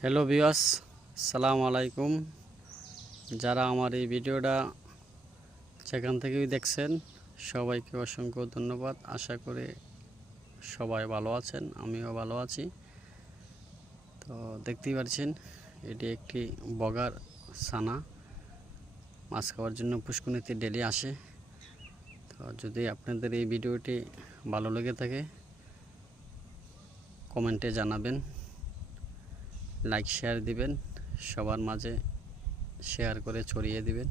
Hello viewers, সালাম আলাইকুম। যারা আমার এই ভিডিওটা যেখান থেকেই দেখছেন সবাইকে অসংখ্য ধন্যবাদ। আশা করি সবাই ভালো আছেন, আমিও ভালো আছি। তো দেখতেই পাচ্ছেন এটি একটি বগার ছানা, মাছ খাওয়ার জন্য পুষ্কুনিতে ডেলি আসে। তো যদি আপনাদের এই ভিডিওটি ভালো লেগে থাকে কমেন্টে জানাবেন, লাইক শেয়ার দিবেন, সবার মাঝে শেয়ার করে ছড়িয়ে দিবেন।